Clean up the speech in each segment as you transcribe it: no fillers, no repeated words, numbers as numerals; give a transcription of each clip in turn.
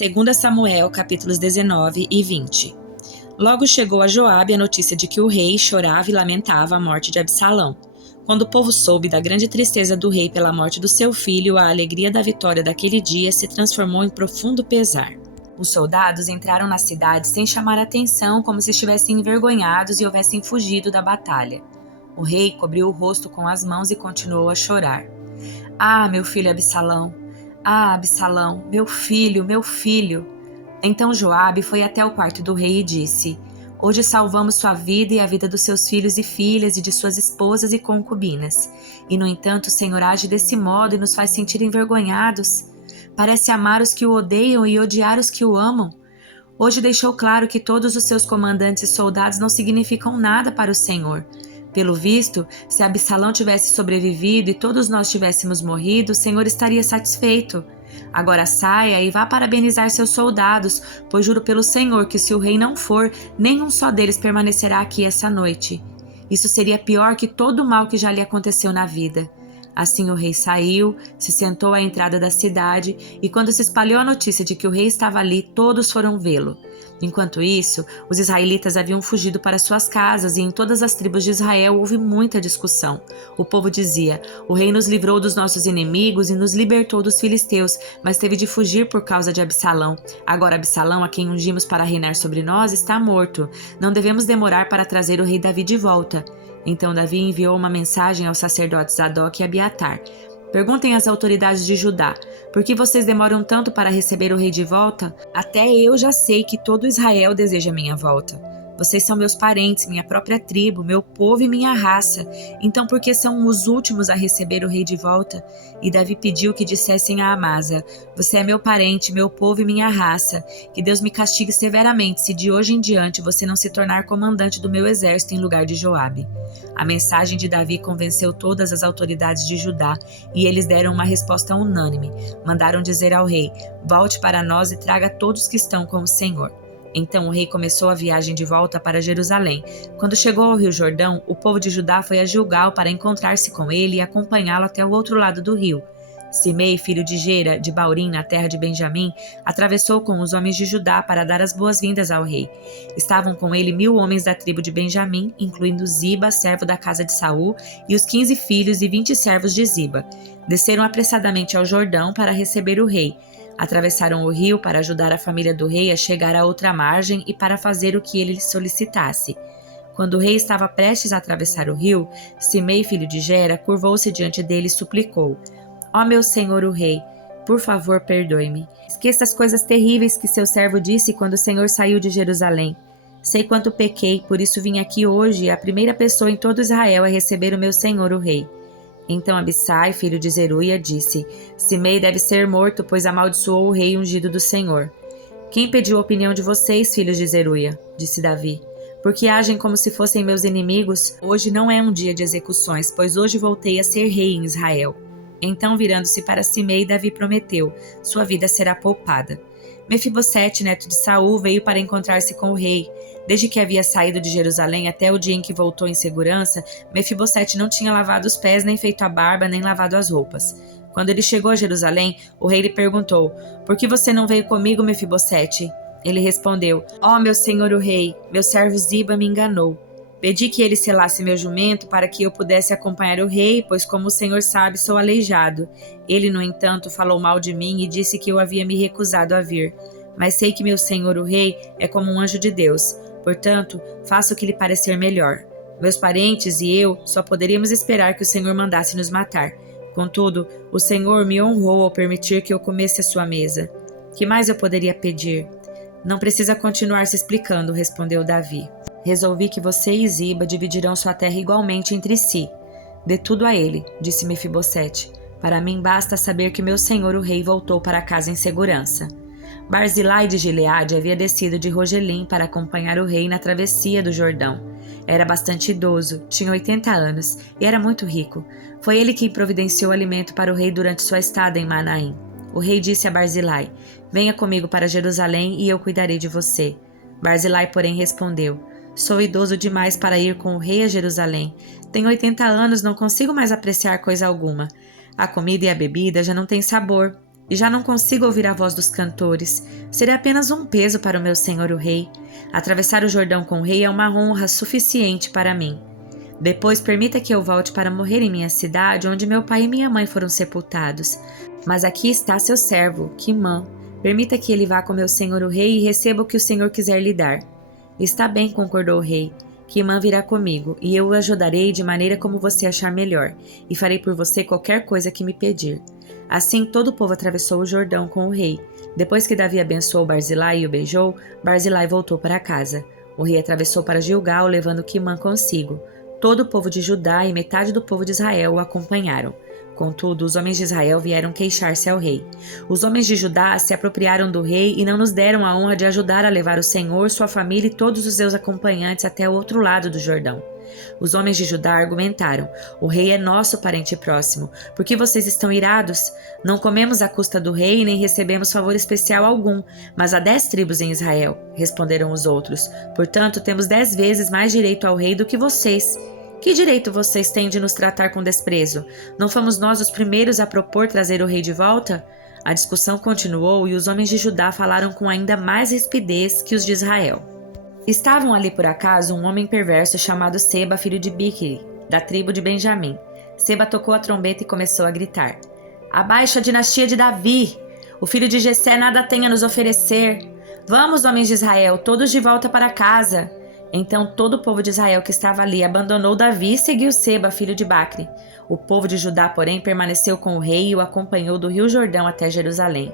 2 Samuel, capítulos 19 e 20. Logo chegou a Joabe a notícia de que o rei chorava e lamentava a morte de Absalão. Quando o povo soube da grande tristeza do rei pela morte do seu filho, a alegria da vitória daquele dia se transformou em profundo pesar. Os soldados entraram na cidade sem chamar atenção, como se estivessem envergonhados e houvessem fugido da batalha. O rei cobriu o rosto com as mãos e continuou a chorar. Ah, meu filho Absalão! Ah, Absalão, meu filho, meu filho! Então Joabe foi até o quarto do rei e disse: Hoje salvamos sua vida e a vida dos seus filhos e filhas e de suas esposas e concubinas. E, no entanto, o Senhor age desse modo e nos faz sentir envergonhados. Parece amar os que o odeiam e odiar os que o amam. Hoje deixou claro que todos os seus comandantes e soldados não significam nada para o Senhor. Pelo visto, se Absalão tivesse sobrevivido e todos nós tivéssemos morrido, o Senhor estaria satisfeito. Agora saia e vá parabenizar seus soldados, pois juro pelo Senhor que se o rei não for, nenhum só deles permanecerá aqui essa noite. Isso seria pior que todo o mal que já lhe aconteceu na vida. Assim o rei saiu, se sentou à entrada da cidade, e quando se espalhou a notícia de que o rei estava ali, todos foram vê-lo. Enquanto isso, os israelitas haviam fugido para suas casas e em todas as tribos de Israel houve muita discussão. O povo dizia: o rei nos livrou dos nossos inimigos e nos libertou dos filisteus, mas teve de fugir por causa de Absalão. Agora Absalão, a quem ungimos para reinar sobre nós, está morto. Não devemos demorar para trazer o rei Davi de volta. Então Davi enviou uma mensagem aos sacerdotes Zadok e Abiatar. Perguntem às autoridades de Judá: por que vocês demoram tanto para receber o rei de volta? Até eu já sei que todo Israel deseja minha volta. Vocês são meus parentes, minha própria tribo, meu povo e minha raça. Então por que são os últimos a receber o rei de volta? E Davi pediu que dissessem a Amasa: você é meu parente, meu povo e minha raça. Que Deus me castigue severamente se de hoje em diante você não se tornar comandante do meu exército em lugar de Joabe. A mensagem de Davi convenceu todas as autoridades de Judá e eles deram uma resposta unânime. Mandaram dizer ao rei: volte para nós e traga todos que estão com o Senhor. Então o rei começou a viagem de volta para Jerusalém. Quando chegou ao rio Jordão, o povo de Judá foi a Gilgal para encontrar-se com ele e acompanhá-lo até o outro lado do rio. Simei, filho de Gera, de Baurim, na terra de Benjamim, atravessou com os homens de Judá para dar as boas-vindas ao rei. Estavam com ele 1000 homens da tribo de Benjamim, incluindo Ziba, servo da casa de Saul, e os 15 filhos e 20 servos de Ziba. Desceram apressadamente ao Jordão para receber o rei. Atravessaram o rio para ajudar a família do rei a chegar à outra margem e para fazer o que ele lhe solicitasse. Quando o rei estava prestes a atravessar o rio, Simei, filho de Gera, curvou-se diante dele e suplicou: ó meu senhor o rei, por favor perdoe-me. Esqueça as coisas terríveis que seu servo disse quando o Senhor saiu de Jerusalém. Sei quanto pequei, por isso vim aqui hoje, a primeira pessoa em todo Israel a receber o meu senhor o rei. Então Abissai, filho de Zeruia, disse: Simei deve ser morto, pois amaldiçoou o rei ungido do Senhor. Quem pediu a opinião de vocês, filhos de Zeruia? Disse Davi. Porque agem como se fossem meus inimigos? Hoje não é um dia de execuções, pois hoje voltei a ser rei em Israel. Então, virando-se para Simei, Davi prometeu: sua vida será poupada. Mefibosete, neto de Saul, veio para encontrar-se com o rei. Desde que havia saído de Jerusalém até o dia em que voltou em segurança, Mefibosete não tinha lavado os pés, nem feito a barba, nem lavado as roupas. Quando ele chegou a Jerusalém, o rei lhe perguntou: por que você não veio comigo, Mefibosete? Ele respondeu: ó, meu senhor o rei, meu servo Ziba me enganou. Pedi que ele selasse meu jumento para que eu pudesse acompanhar o rei, pois, como o senhor sabe, sou aleijado. Ele, no entanto, falou mal de mim e disse que eu havia me recusado a vir. Mas sei que meu senhor o rei é como um anjo de Deus. Portanto, faça o que lhe parecer melhor. Meus parentes e eu só poderíamos esperar que o senhor mandasse nos matar. Contudo, o senhor me honrou ao permitir que eu comesse a sua mesa. Que mais eu poderia pedir? Não precisa continuar se explicando, respondeu Davi. Resolvi que você e Ziba dividirão sua terra igualmente entre si. Dê tudo a ele, disse Mefibosete. Para mim basta saber que meu senhor o rei voltou para casa em segurança. Barzilai de Gileade havia descido de Rogelim para acompanhar o rei na travessia do Jordão. Era bastante idoso, tinha 80 anos e era muito rico. Foi ele quem providenciou alimento para o rei durante sua estada em Manaim. O rei disse a Barzilai: venha comigo para Jerusalém e eu cuidarei de você. Barzilai, porém, respondeu: sou idoso demais para ir com o rei a Jerusalém. Tenho 80 anos, não consigo mais apreciar coisa alguma. A comida e a bebida já não têm sabor. e já não consigo ouvir a voz dos cantores. Seria apenas um peso para o meu senhor o rei. Atravessar o Jordão com o rei é uma honra suficiente para mim. Depois permita que eu volte para morrer em minha cidade, onde meu pai e minha mãe foram sepultados. Mas aqui está seu servo, Kimã. Permita que ele vá com meu senhor o rei e receba o que o senhor quiser lhe dar. Está bem, concordou o rei. Kimã virá comigo, e eu o ajudarei de maneira como você achar melhor, e farei por você qualquer coisa que me pedir. Assim todo o povo atravessou o Jordão com o rei. Depois que Davi abençoou Barzilai e o beijou, Barzilai voltou para casa. O rei atravessou para Gilgal, levando Kimã consigo. Todo o povo de Judá e metade do povo de Israel o acompanharam. Contudo, os homens de Israel vieram queixar-se ao rei. Os homens de Judá se apropriaram do rei e não nos deram a honra de ajudar a levar o Senhor, sua família e todos os seus acompanhantes até o outro lado do Jordão. Os homens de Judá argumentaram: o rei é nosso parente próximo. Por que vocês estão irados? Não comemos à custa do rei nem recebemos favor especial algum, mas há 10 tribos em Israel, responderam os outros. Portanto, temos 10 vezes mais direito ao rei do que vocês. Que direito vocês têm de nos tratar com desprezo? Não fomos nós os primeiros a propor trazer o rei de volta? A discussão continuou e os homens de Judá falaram com ainda mais rispidez que os de Israel. Estavam ali por acaso um homem perverso chamado Seba, filho de Biquiri, da tribo de Benjamim. Seba tocou a trombeta e começou a gritar: Abaixo a dinastia de Davi! O filho de Jessé nada tem a nos oferecer. Vamos, homens de Israel, todos de volta para casa. Então todo o povo de Israel que estava ali abandonou Davi e seguiu Seba, filho de Bacri. O povo de Judá, porém, permaneceu com o rei e o acompanhou do rio Jordão até Jerusalém.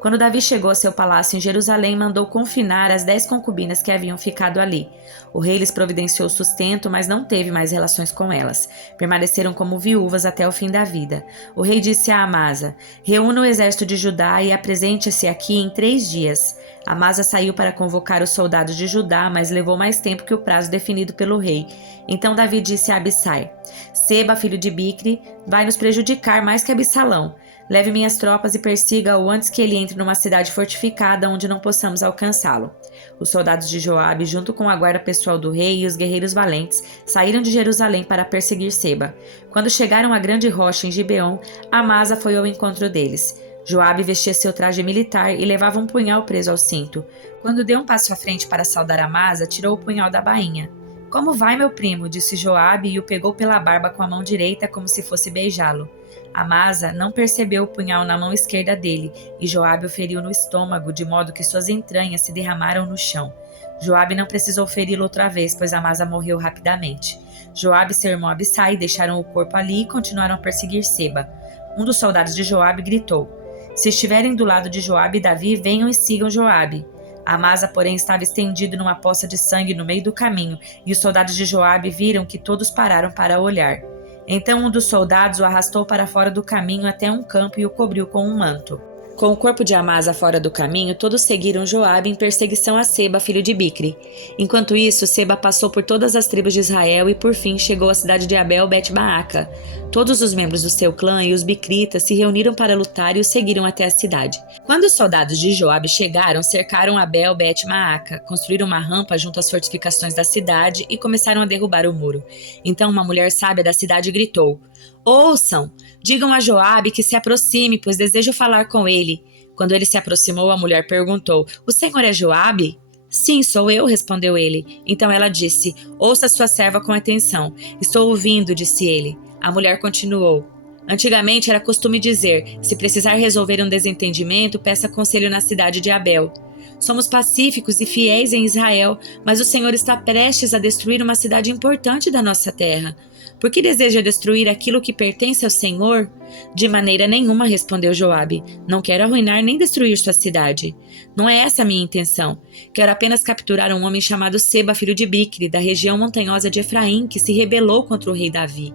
Quando Davi chegou a seu palácio em Jerusalém, mandou confinar as 10 concubinas que haviam ficado ali. O rei lhes providenciou sustento, mas não teve mais relações com elas. Permaneceram como viúvas até o fim da vida. O rei disse a Amasa: reúna o exército de Judá e apresente-se aqui em 3 dias. Amasa saiu para convocar os soldados de Judá, mas levou mais tempo que o prazo definido pelo rei. Então Davi disse a Abissai: Seba, filho de Bicri, vai nos prejudicar mais que Absalão. Leve minhas tropas e persiga-o antes que ele entre numa cidade fortificada onde não possamos alcançá-lo. Os soldados de Joabe, junto com a guarda pessoal do rei e os guerreiros valentes, saíram de Jerusalém para perseguir Seba. Quando chegaram à grande rocha em Gibeon, Amasa foi ao encontro deles. Joabe vestia seu traje militar e levava um punhal preso ao cinto. Quando deu um passo à frente para saudar Amasa, tirou o punhal da bainha. Como vai, meu primo? Disse Joabe e o pegou pela barba com a mão direita como se fosse beijá-lo. Amasa não percebeu o punhal na mão esquerda dele, e Joabe o feriu no estômago, de modo que suas entranhas se derramaram no chão. Joabe não precisou feri-lo outra vez, pois Amasa morreu rapidamente. Joabe e seu irmão Abissai deixaram o corpo ali e continuaram a perseguir Seba. Um dos soldados de Joabe gritou: Se estiverem do lado de Joabe e Davi, venham e sigam Joabe. Amasa, porém, estava estendido numa poça de sangue no meio do caminho, e os soldados de Joabe viram que todos pararam para olhar. Então um dos soldados o arrastou para fora do caminho até um campo e o cobriu com um manto. Com o corpo de Amasa fora do caminho, todos seguiram Joabe em perseguição a Seba, filho de Bicri. Enquanto isso, Seba passou por todas as tribos de Israel e, por fim, chegou à cidade de Abel Bet-Maaca. Todos os membros do seu clã e os bicritas se reuniram para lutar e o seguiram até a cidade. Quando os soldados de Joabe chegaram, cercaram Abel Bet-Maaca, construíram uma rampa junto às fortificações da cidade e começaram a derrubar o muro. Então uma mulher sábia da cidade gritou: Ouçam! Digam a Joabe que se aproxime, pois desejo falar com ele. Quando ele se aproximou, a mulher perguntou: O senhor é Joabe? Sim, sou eu, respondeu ele. Então ela disse: Ouça sua serva com atenção. Estou ouvindo, disse ele. A mulher continuou: Antigamente era costume dizer: se precisar resolver um desentendimento, peça conselho na cidade de Abel. Somos pacíficos e fiéis em Israel, mas o Senhor está prestes a destruir uma cidade importante da nossa terra. Por que deseja destruir aquilo que pertence ao Senhor? De maneira nenhuma, respondeu Joabe. Não quero arruinar nem destruir sua cidade. Não é essa a minha intenção. Quero apenas capturar um homem chamado Seba, filho de Bicri, da região montanhosa de Efraim, que se rebelou contra o rei Davi.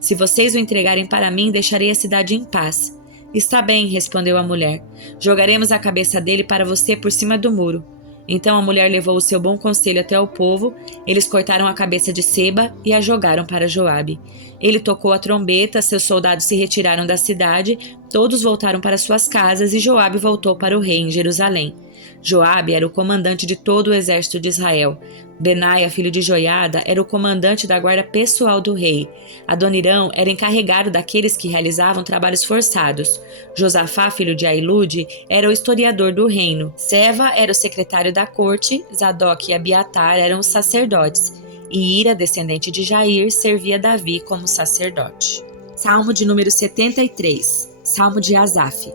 Se vocês o entregarem para mim, deixarei a cidade em paz. Está bem, respondeu a mulher. Jogaremos a cabeça dele para você por cima do muro. Então a mulher levou o seu bom conselho até o povo, eles cortaram a cabeça de Seba e a jogaram para Joabe. Ele tocou a trombeta, seus soldados se retiraram da cidade, todos voltaram para suas casas e Joabe voltou para o rei em Jerusalém. Joabe era o comandante de todo o exército de Israel. Benaia, filho de Joiada, era o comandante da guarda pessoal do rei. Adonirão era encarregado daqueles que realizavam trabalhos forçados. Josafá, filho de Ailude, era o historiador do reino. Seva era o secretário da corte. Zadok e Abiatar eram os sacerdotes. E Ira, descendente de Jair, servia Davi como sacerdote. Salmo de número 73. Salmo de Asaf.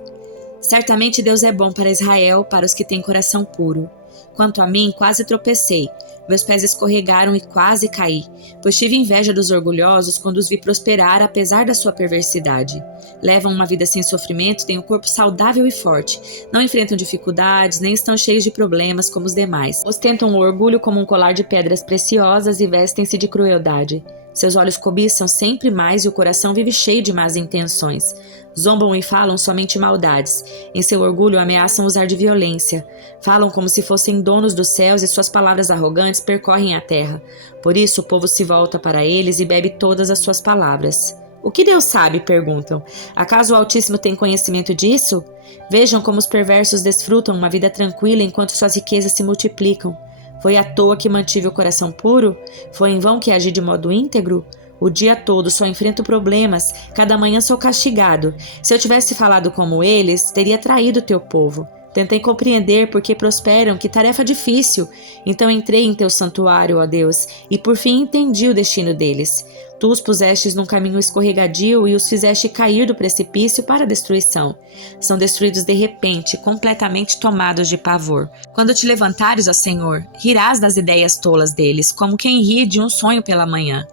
Certamente Deus é bom para Israel, para os que têm coração puro. Quanto a mim, quase tropecei. Meus pés escorregaram e quase caí, pois tive inveja dos orgulhosos quando os vi prosperar apesar da sua perversidade. Levam uma vida sem sofrimento, têm um corpo saudável e forte. Não enfrentam dificuldades, nem estão cheios de problemas como os demais. Ostentam o orgulho como um colar de pedras preciosas e vestem-se de crueldade. Seus olhos cobiçam sempre mais e o coração vive cheio de más intenções. Zombam e falam somente maldades. Em seu orgulho ameaçam usar de violência. Falam como se fossem donos dos céus e suas palavras arrogantes percorrem a terra. Por isso o povo se volta para eles e bebe todas as suas palavras. O que Deus sabe? Perguntam. Acaso o Altíssimo tem conhecimento disso? Vejam como os perversos desfrutam uma vida tranquila enquanto suas riquezas se multiplicam. Foi à toa que mantive o coração puro? Foi em vão que agi de modo íntegro? O dia todo só enfrento problemas, cada manhã sou castigado. Se eu tivesse falado como eles, teria traído teu povo. Tentei compreender por que prosperam, que tarefa difícil. Então entrei em teu santuário, ó Deus, e por fim entendi o destino deles. Tu os pusestes num caminho escorregadio e os fizeste cair do precipício para a destruição. São destruídos de repente, completamente tomados de pavor. Quando te levantares, ó Senhor, rirás das ideias tolas deles, como quem ri de um sonho pela manhã.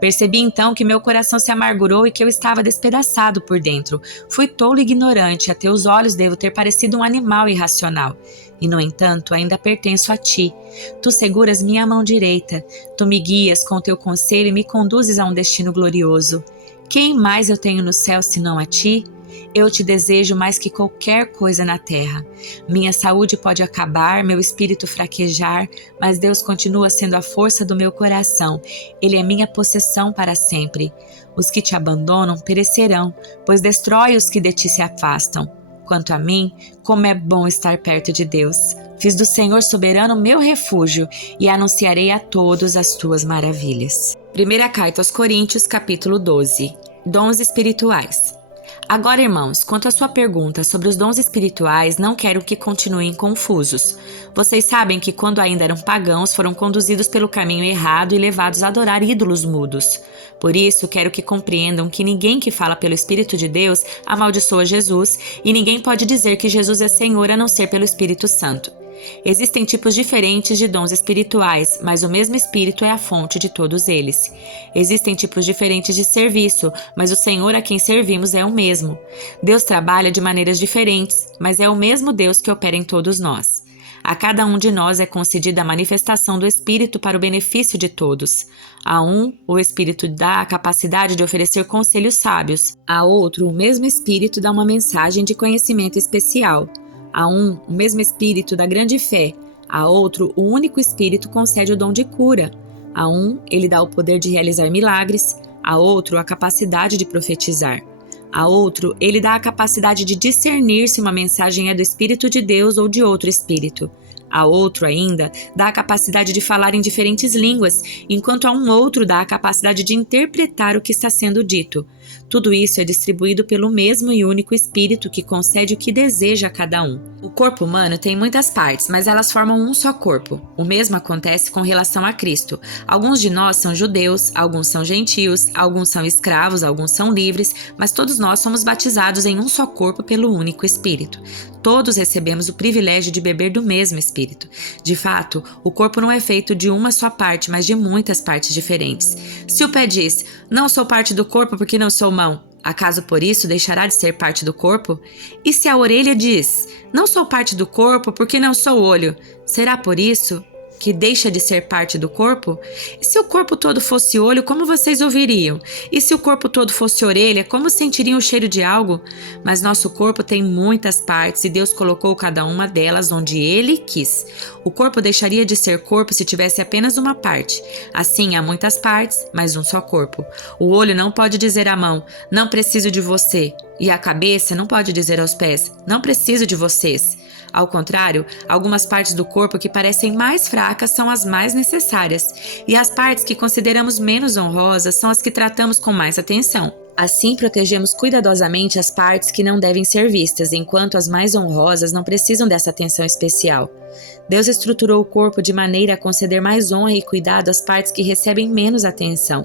Percebi então que meu coração se amargurou e que eu estava despedaçado por dentro. Fui tolo e ignorante, a teus olhos devo ter parecido um animal irracional. E, no entanto, ainda pertenço a ti. Tu seguras minha mão direita, tu me guias com teu conselho e me conduzes a um destino glorioso. Quem mais eu tenho no céu senão a ti? Eu te desejo mais que qualquer coisa na terra. Minha saúde pode acabar, meu espírito fraquejar, mas Deus continua sendo a força do meu coração. Ele é minha possessão para sempre. Os que te abandonam perecerão, pois destrói os que de ti se afastam. Quanto a mim, como é bom estar perto de Deus. Fiz do Senhor soberano meu refúgio e anunciarei a todos as tuas maravilhas. Primeira carta aos Coríntios, capítulo 12. Dons espirituais. Agora, irmãos, quanto à sua pergunta sobre os dons espirituais, não quero que continuem confusos. Vocês sabem que quando ainda eram pagãos, foram conduzidos pelo caminho errado e levados a adorar ídolos mudos. Por isso, quero que compreendam que ninguém que fala pelo Espírito de Deus amaldiçoa Jesus e ninguém pode dizer que Jesus é Senhor a não ser pelo Espírito Santo. Existem tipos diferentes de dons espirituais, mas o mesmo Espírito é a fonte de todos eles. Existem tipos diferentes de serviço, mas o Senhor a quem servimos é o mesmo. Deus trabalha de maneiras diferentes, mas é o mesmo Deus que opera em todos nós. A cada um de nós é concedida a manifestação do Espírito para o benefício de todos. A um, o Espírito dá a capacidade de oferecer conselhos sábios. A outro, o mesmo Espírito dá uma mensagem de conhecimento especial. A um, o mesmo Espírito dá grande fé. A outro, o único Espírito concede o dom de cura. A um, ele dá o poder de realizar milagres. A outro, a capacidade de profetizar. A outro, ele dá a capacidade de discernir se uma mensagem é do Espírito de Deus ou de outro Espírito. A outro ainda dá a capacidade de falar em diferentes línguas, enquanto a um outro dá a capacidade de interpretar o que está sendo dito. Tudo isso é distribuído pelo mesmo e único Espírito que concede o que deseja a cada um. O corpo humano tem muitas partes, mas elas formam um só corpo. O mesmo acontece com relação a Cristo. Alguns de nós são judeus, alguns são gentios, alguns são escravos, alguns são livres, mas todos nós somos batizados em um só corpo pelo único Espírito. Todos recebemos o privilégio de beber do mesmo Espírito. De fato, o corpo não é feito de uma só parte, mas de muitas partes diferentes. Se o pé diz, não sou parte do corpo porque não sou mão, acaso por isso deixará de ser parte do corpo? E se a orelha diz, não sou parte do corpo porque não sou olho, será por isso que deixa de ser parte do corpo? E se o corpo todo fosse olho, como vocês ouviriam? E se o corpo todo fosse orelha, como sentiriam o cheiro de algo? Mas nosso corpo tem muitas partes e Deus colocou cada uma delas onde Ele quis. O corpo deixaria de ser corpo se tivesse apenas uma parte. Assim, há muitas partes, mas um só corpo. O olho não pode dizer à mão, não preciso de você. E a cabeça não pode dizer aos pés, não preciso de vocês. Ao contrário, algumas partes do corpo que parecem mais fracas são as mais necessárias, e as partes que consideramos menos honrosas são as que tratamos com mais atenção. Assim, protegemos cuidadosamente as partes que não devem ser vistas, enquanto as mais honrosas não precisam dessa atenção especial. Deus estruturou o corpo de maneira a conceder mais honra e cuidado às partes que recebem menos atenção.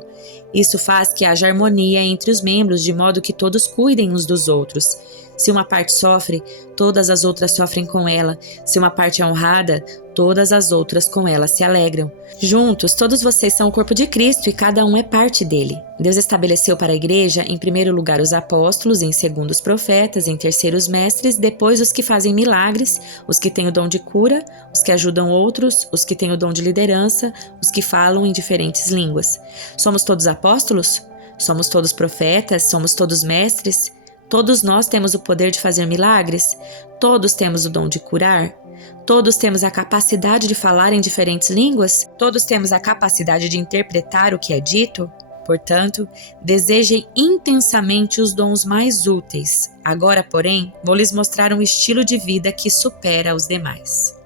Isso faz que haja harmonia entre os membros, de modo que todos cuidem uns dos outros. Se uma parte sofre, todas as outras sofrem com ela. Se uma parte é honrada, todas as outras com ela se alegram. Juntos, todos vocês são o corpo de Cristo e cada um é parte dele. Deus estabeleceu para a igreja, em primeiro lugar, os apóstolos, em segundo, os profetas, em terceiro, os mestres, depois os que fazem milagres, os que têm o dom de cura, os que ajudam outros, os que têm o dom de liderança, os que falam em diferentes línguas. Somos todos apóstolos? Somos todos profetas? Somos todos mestres? Todos nós temos o poder de fazer milagres? Todos temos o dom de curar? Todos temos a capacidade de falar em diferentes línguas? Todos temos a capacidade de interpretar o que é dito? Portanto, desejem intensamente os dons mais úteis. Agora, porém, vou lhes mostrar um estilo de vida que supera os demais.